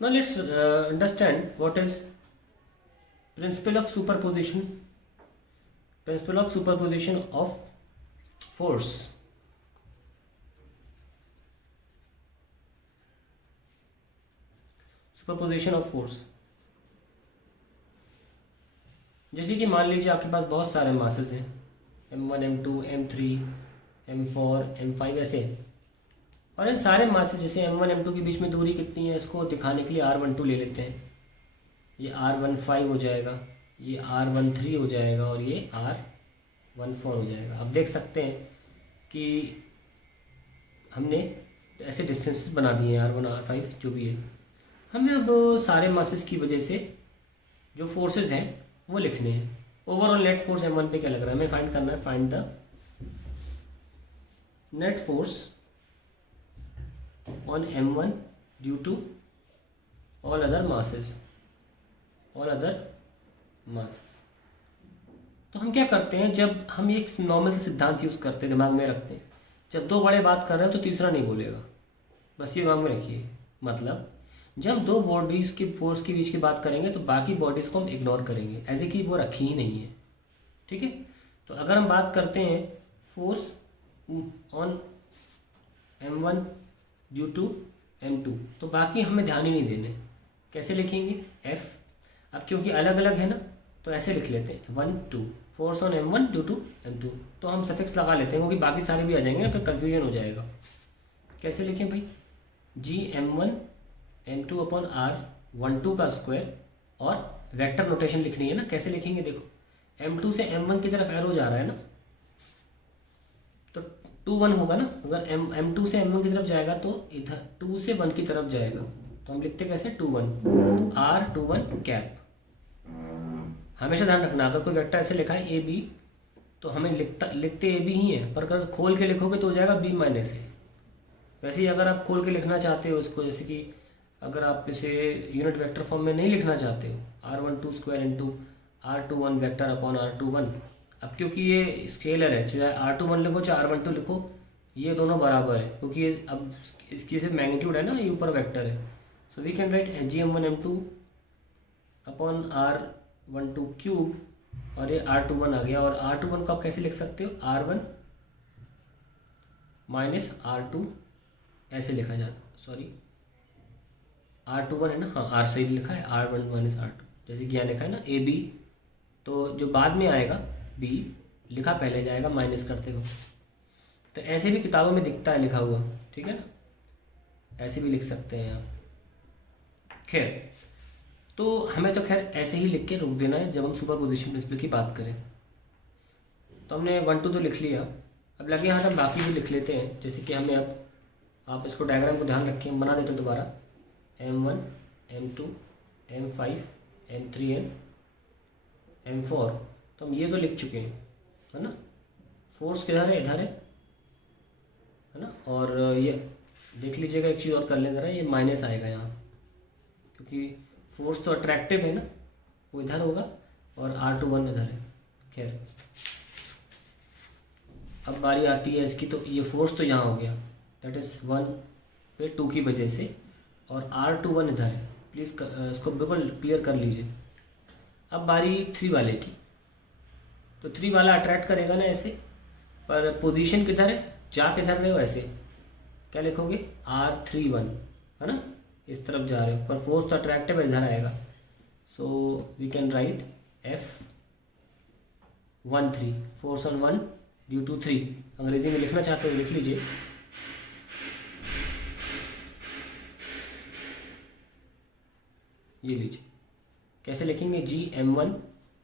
Now let's understand what is principle of superposition. Principle of superposition of force. Superposition of force. जैसे कि मान लीजिए आपके पास बहुत सारे मासेस हैं, m1 m2 m3 m4 m5 ऐसे, और इन सारे मासेस जैसे m1 m2 के बीच में दूरी कितनी है इसको दिखाने के लिए r12 ले लेते हैं, ये r15 हो जाएगा, ये r13 हो जाएगा और ये r14 हो जाएगा। आप देख सकते हैं कि हमने ऐसे डिस्टेंसेस बना दिए हैं r1 r5 जो भी है। हमें अब सारे मासेस की वजह से जो फोर्सेस हैं वो लिखने हैं। ओवरऑल नेट फोर्स m1 पे क्या लग रहा है हमें फाइंड करना है। Find the net force on m1 due to all other masses. तो हम क्या करते हैं, जब हम एक नॉर्मल से सिद्धांत यूज़ करते हैं, दिमाग में रखते हैं, जब दो बड़े बात कर रहे हैं तो तीसरा नहीं बोलेगा, बस ये दिमाग में रखिए। मतलब जब दो बॉडीज़ की फोर्स के बीच की बात करेंगे तो बाकी बॉडीज़ को हम इग्नोर करेंगे, ऐसे कि वो रखी ही नहीं है। ठीक है, तो अगर हम बात करते हैं force on m1 due to m2 तो बाकी हमें ध्यान ही नहीं देने। कैसे लिखेंगे F, अब क्योंकि अलग अलग है ना तो ऐसे लिख लेते हैं 1 2 force on m1 due to m2, तो हम सफिक्स लगा लेते हैं क्योंकि बाकी सारे भी आ जाएंगे ना, फिर कन्फ्यूजन हो जाएगा। कैसे लिखें भाई, जी m1 m2 अपॉन r12 का स्क्वायर, और वेक्टर नोटेशन लिखनी है ना। कैसे लिखेंगे देखो, m2 से m1 की तरफ एरो जा रहा है ना, तो 2 1 होगा ना। अगर m2 से m1 की तरफ जाएगा तो इधर 2 से 1 की तरफ जाएगा, तो हम लिखते कैसे 2 1, तो r21 कैप। हमेशा ध्यान रखना, अगर कोई वेक्टर ऐसे लिखा है ए बी तो हमें लिखते ए बी ही है, पर अगर खोल के लिखोगे तो हो जाएगा b माइनस ए। वैसे ही अगर आप खोल के लिखना चाहते हो इसको, जैसे कि अगर आप इसे यूनिट वेक्टर फॉर्म में नहीं लिखना चाहते हो, r12 square into r21 vector upon r21, अब क्योंकि ये स्केलर है, चाहे r21 लिखो चाहे r12 लिखो ये दोनों बराबर है, क्योंकि ये अब इसकी सिर्फ मैग्नीट्यूड है ना, ये ऊपर वेक्टर है। So we can write gm1 m2 upon r12 cube, और ये r21 आ गया। और r21 को आप कैसे लिख सकते हो, r1 माइनस r2 ऐसे लिखा जाता, सॉरी r21 है ना, हाँ r से ही लिखा है, r1 माइनस r2, जैसे कि यहाँ लिखा है ना ए बी, तो जो बाद में आएगा b लिखा पहले जाएगा माइनस करते हुए। तो ऐसे भी किताबों में दिखता है लिखा हुआ, ठीक है ना, ऐसे भी लिख सकते हैं आप। खैर, तो हमें तो खैर ऐसे ही लिख के रोक देना है जब हम सुपरपोजिशन प्रिंसिपल की बात करें। तो हमने 1 2 तो लिख लिया, अब लगे हाथ हम बाकी भी लिख लेते हैं। जैसे कि हमें अब आप इसको डायग्राम को ध्यान रखें, हम बना देते हैं दोबारा, m1 m2 m5 m3 and m4। तो हम ये तो लिख चुके हैं, है ना। फोर्स किधर है, इधर है ना। और ये देख लीजिएगा, एक चीज़ और कर लें ज़रा, ये माइनस आएगा यहाँ, क्योंकि फोर्स तो अट्रैक्टिव है ना, वो इधर होगा और r21 इधर है। खैर, अब बारी आती है इसकी, तो ये फोर्स तो यहाँ हो गया, दैट इज़ 1 पे 2 की वजह से, और r21 इधर है। प्लीज़ इसको बिल्कुल क्लियर कर लीजिए। अब बारी 3 वाले की, तो 3 वाला अट्रैक्ट करेगा ना ऐसे, पर पोजीशन किधर है, जा किधर रहे हो, ऐसे क्या लिखोगे r31, है ना, इस तरफ जा रहे हो, पर फोर्स तो अट्रैक्टिव इधर आएगा। So we can write F13 force on 1 due to 3। अंग्रेजी में लिखना चाहते हो लिख लीजिए, ये लीजिए। कैसे लिखेंगे, gm1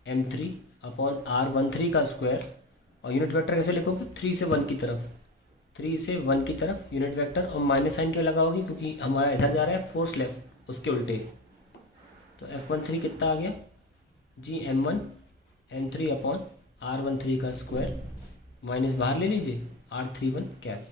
m3 अपॉन r13 का स्क्वायर, और यूनिट वेक्टर कैसे लिखोगे, 3 से 1 की तरफ, 3 से 1 की तरफ यूनिट वेक्टर, और माइनस साइन क्या लगा होगी क्योंकि हमारा इधर जा रहा है फोर्स लेफ्ट, उसके उल्टे। तो F13 कितना आ गया, gm1 m3 अपॉन r13 का स्क्वायर, माइनस बाहर ले लीजिए r31 कैप।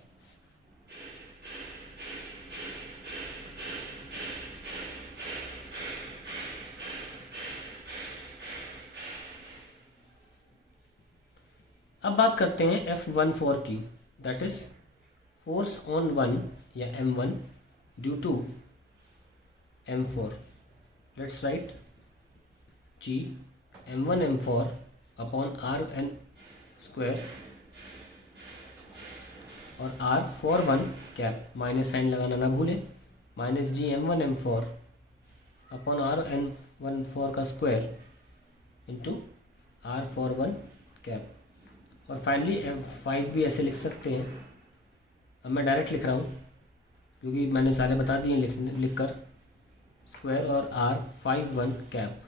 अब बात करते हैं F14 की, दैट इज फोर्स ऑन 1 या m1 due to m4. Let's write g m1 m4 upon rn square और r41 कैप, माइनस साइन लगाना ना भूलें, माइनस जी m1 m4 अपॉन rn14 का स्क्वायर इंटू r41 कैप, और फाइनली m5 भी ऐसे लिख सकते हैं। अब मैं डायरेक्ट लिख रहा हूँ क्योंकि मैंने सारे बता दिए लिख कर, स्क्वायर और r51 कैप,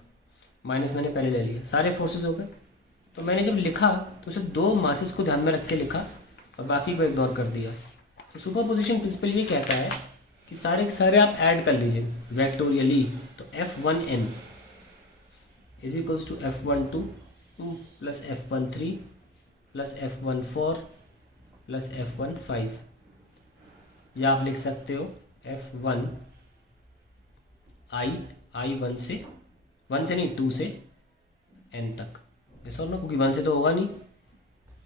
माइनस मैंने पहले ले लिया, सारे फोर्सेस हो गए। तो मैंने जब लिखा तो उसे दो मासेस को ध्यान में रख के लिखा और बाकी को इग्नोर कर दिया। तो सुपरपोजिशन प्रिंसिपल ये कहता है कि सारे के सारे आप ऐड कर लीजिए वेक्टोरियली। तो f1n is equals to f12 plus f13 plus f14 plus f15, या आप लिख सकते हो f1 1 से 1 से नहीं 2 से n तक, ऐसा हो ना, क्योंकि 1 से तो होगा नहीं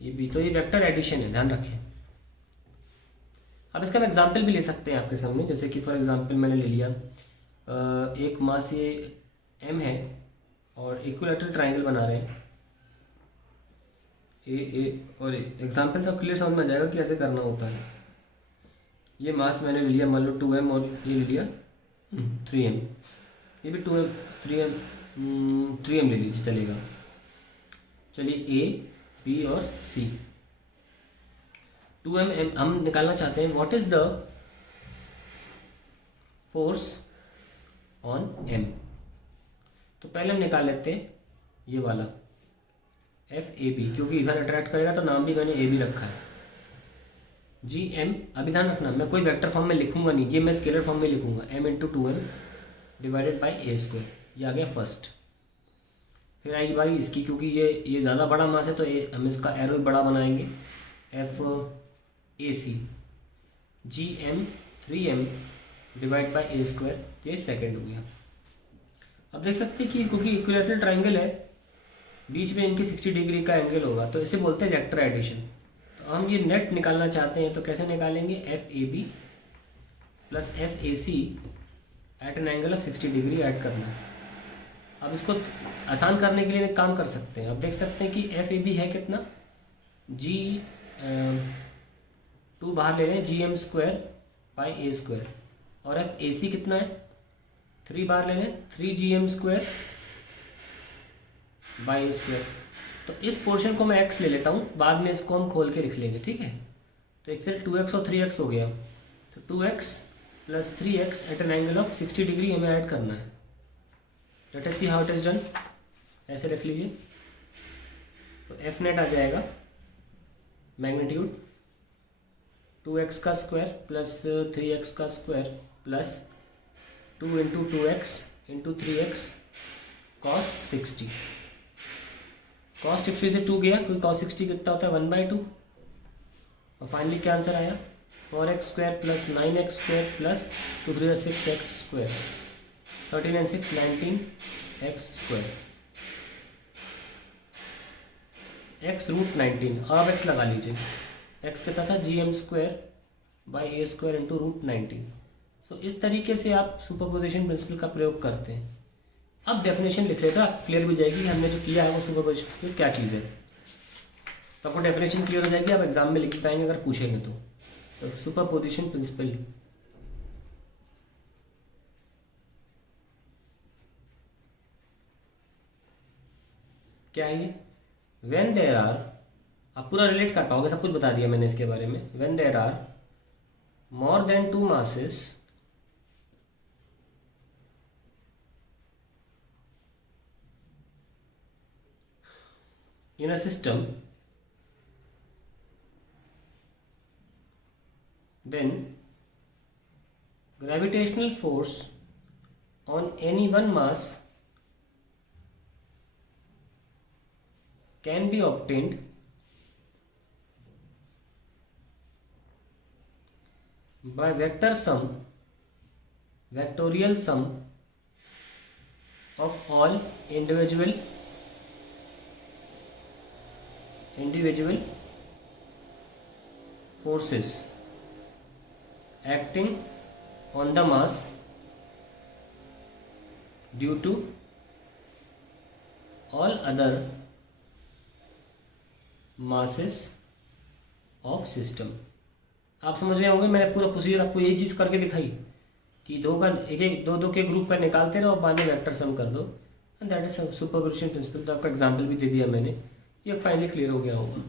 ये भी, तो ये वेक्टर एडिशन है, ध्यान रखें। अब इसका हम एग्जाम्पल भी ले सकते हैं आपके सामने, जैसे कि फॉर एग्जांपल मैंने ले लिया एक मास ये m है और इक्विलैटरल ट्राइंगल बना रहे हैं ए और एग्जाम्पल सब क्लियर समझ में आ जाएगा कि ऐसे करना होता है। ये मास मैंने ले लिया मान लो 2m और ये ले लिया 3m, ये भी 2m 3m ले लीजिए चलेगा। चलिए a b और c, 2m हम निकालना चाहते हैं what is the force on m। तो पहले हम निकाल लेते हैं ये वाला FAB, क्योंकि इधर अट्रैक्ट करेगा तो नाम भी मैंने ए बी रखा है। GM, अभी ध्यान रखना मैं कोई वेक्टर फॉर्म में लिखूंगा नहीं, ये मैं स्केलर फॉर्म में लिखूंगा, m into 2m divided by a square, ये आ गया फर्स्ट। फिर आएगी बारी इसकी, क्योंकि ये ज़्यादा बड़ा मास है तो हम इसका एरो बड़ा बनाएंगे, FAC GM 3m divide by a square, ये सेकेंड हो गया। अब देख सकते हैं कि क्योंकि इक्विलैटरल ट्राइंगल है, बीच में इनके 60 डिग्री का एंगल होगा, तो इसे बोलते हैं वेक्टर एडिशन। तो हम ये नेट निकालना चाहते हैं तो कैसे निकालेंगे, FAB plus FAC at an angle of 60 degree add करना है। अब इसको आसान करने के लिए एक काम कर सकते हैं, अब देख सकते हैं कि FAB है कितना, टू बाहर ले लें GM square by a square, और FAC कितना है 3 बाहर ले लें 3GM square by a square. तो इस पोर्शन को मैं x ले लेता हूँ, बाद में इसको हम खोल के लिख लेंगे, ठीक है। तो एक फिर 2x और 3x हो गया, तो 2x plus 3x at an angle of 60 degree हमें ऐड करना है। Let us see how it is done, ऐसे रख लीजिए। तो F नेट आ जाएगा मैग्नीट्यूड 2x का स्क्वायर प्लस 3x का square plus 2 into 2x into 3x cos 60, cos 60 से 2 गया, क्योंकि कॉस 60 कितना होता है 1/2, और फाइनली क्या आंसर आया 4x square plus 9x square plus 2 3 6x square, 13 and 6 19x square, x root 19। अब x लगा लीजिए, x कितना था GM square by a square into root 19। So इस तरीके से आप सुपरपोजिशन प्रिंसिपल का प्रयोग करते हैं। अब डेफिनेशन लिख रहे थे, आप क्लियर हो जाएगी कि हमने जो किया है वो सुपरपोजिशन क्या चीज़ है, तो आपको डेफिनेशन क्लियर हो जाएगी, आप एग्जाम में लिख पाएंगे अगर पूछेंगे तो सुपरपोजिशन प्रिंसिपल क्या है ये, व्हेन देयर आर, आप पूरा रिलेट कर पाओगे, सब कुछ बता दिया मैंने इसके बारे में। When there are more than 2 masses in a system, then gravitational force on any one mass can be obtained by vectorial sum of all individual forces acting on the mass due to all other masses of system. आप समझ रहे होंगे, मैंने पूरा procedure आपको यही चीज़ करके दिखाई कि दो का एक एक दो दो के ग्रुप का निकालते रहो और बाद में वेक्टर सम कर दो, and that is superposition principle. तो आपका एग्जाम्पल भी दे दिया मैंने, ये फाइनली क्लियर हो गया होगा।